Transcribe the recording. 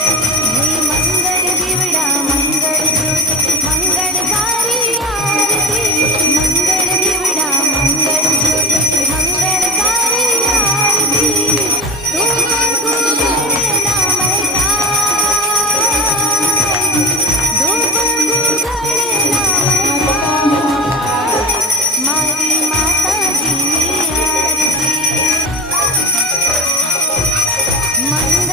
मंगळ दिवडा मंगळ ज्योती मंगळकारी आरती मंगळ दिवडा मंगळ ज्योती मंगळकारी आरती तू गुगल नाम काय तू गुगल नाम काय मारी माताजीनी आरती मंगळ